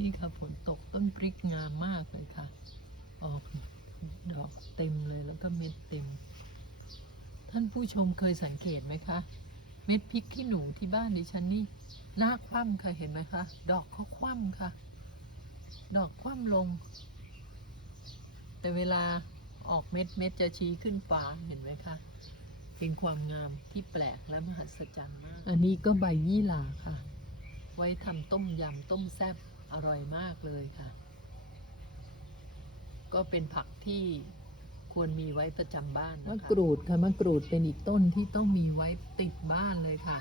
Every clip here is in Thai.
นี่ค่ะฝนตกต้นพริกงามมากเลยค่ะ ออกดอกเต็มเลยแล้วก็เม็ดเต็ม ท่านผู้ชมเคยสังเกตไหมคะ เม็ดพริกขี้หนูที่บ้านดิฉันนี่หน้าคว่ำค่ะเห็นไหมคะ ดอกเขาคว่ำค่ะ ดอกคว่ำลง แต่เวลาออกเม็ดเม็ดจะชี้ขึ้นฟ้าเห็นไหมคะเป็นความงามที่แปลกและมหัศจรรย์มาก อันนี้ก็ใบยี่หร่าค่ะ ไว้ทำต้มยำต้มแซ่บ อร่อยมากเลยค่ะ ก็เป็นผักที่ควรมีไว้ประจำบ้านนะคะมะกรูดค่ะมะกรูดเป็นอีกต้นที่ต้องมีไว้ติดบ้านเลยค่ะ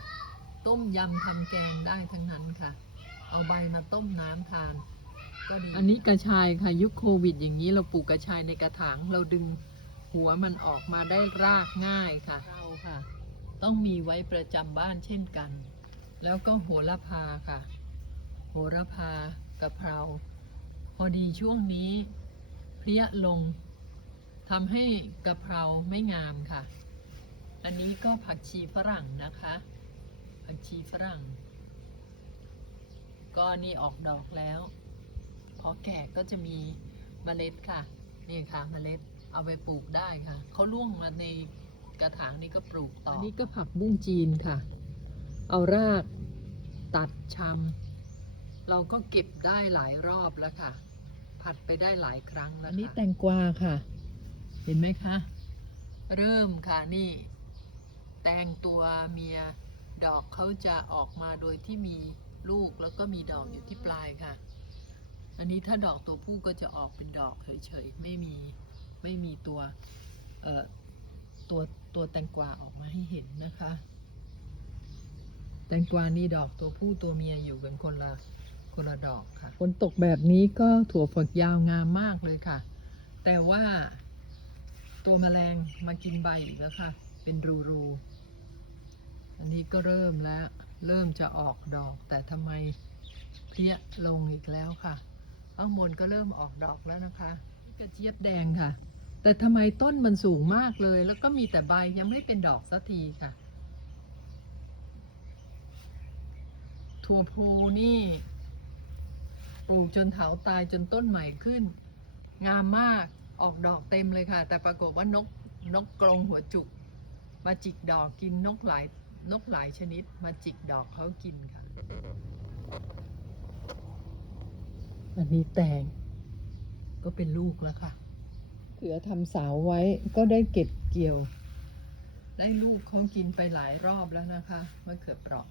ต้มยำทำแกงได้ทั้งนั้นค่ะ เอาใบมาต้มน้ำทาน ก็ดี อันนี้กระชายค่ะยุคโควิด อย่างนี้เราปลูกกระชายในกระถางเราดึงหัวมันออกมาได้รากง่ายค่ะเราค่ะ ต้องมีไว้ประจำบ้านเช่นกัน แล้วก็โหระพาค่ะ โหระพากะเพรา พอดีช่วงนี้เพลี้ยลงทำให้กะเพราไม่งามค่ะ อันนี้ก็ผักชีฝรั่งนะคะ ผักชีฝรั่ง ก็นี่ออกดอกแล้ว พอแก่ก็จะมีเมล็ดค่ะ นี่ค่ะเมล็ดเอาไปปลูกได้ค่ะ เขาล่วงมาในกระถางนี่ก็ปลูกต่อ อันนี้ก็ผักบุ้งจีนค่ะ เอารากตัดชำ เราก็เก็บได้หลายรอบแล้วค่ะ ผัดไปได้หลายครั้งแล้วอันนี้แตงกวาค่ะ เห็นไหมคะ เริ่มค่ะนี่ แตงตัวเมียดอกเขาจะออกมาโดยที่มีลูกแล้วก็มีดอกอยู่ที่ปลายค่ะ อันนี้ถ้าดอกตัวผู้ก็จะออกเป็นดอกเฉยๆไม่มีไม่มีตัวเอ่อตัวตัวแตงกวาออกมาให้เห็นนะคะ แตงกวานี่ดอกตัวผู้ตัวเมียอยู่กันคนละ คนละดอกค่ะฝนตกแบบนี้ก็ถั่วฝักยาวงามมากเลยค่ะ แต่ว่าตัวแมลงมากินใบอีกแล้วค่ะ เป็นรูๆอันนี้ก็เริ่มแล้ว เริ่มจะออกดอก แต่ทำไมเพี้ยลงอีกแล้วค่ะข้างบนก็เริ่มออกดอกแล้วนะคะกระเจี๊ยบแดงค่ะ แต่ทำไมต้นมันสูงมากเลย แล้วก็มีแต่ใบยังไม่เป็นดอกสักทีค่ะ ถั่วพลูนี่ ลูกจนเถาตายจนต้นใหม่ขึ้น งามมากออกดอกเต็มเลยค่ะ แต่ปรากฏว่านกนกกรงหัวจุก มาจิกดอกกินนกหลายนกหลายชนิด มาจิกดอกเขากินค่ะ อันนี้แตงก็เป็นลูกแล้วค่ะเขือทำสาวไว้ก็ได้เก็บเกี่ยว ได้ลูกเขากินไปหลายรอบแล้วนะคะมะเขือเปราะ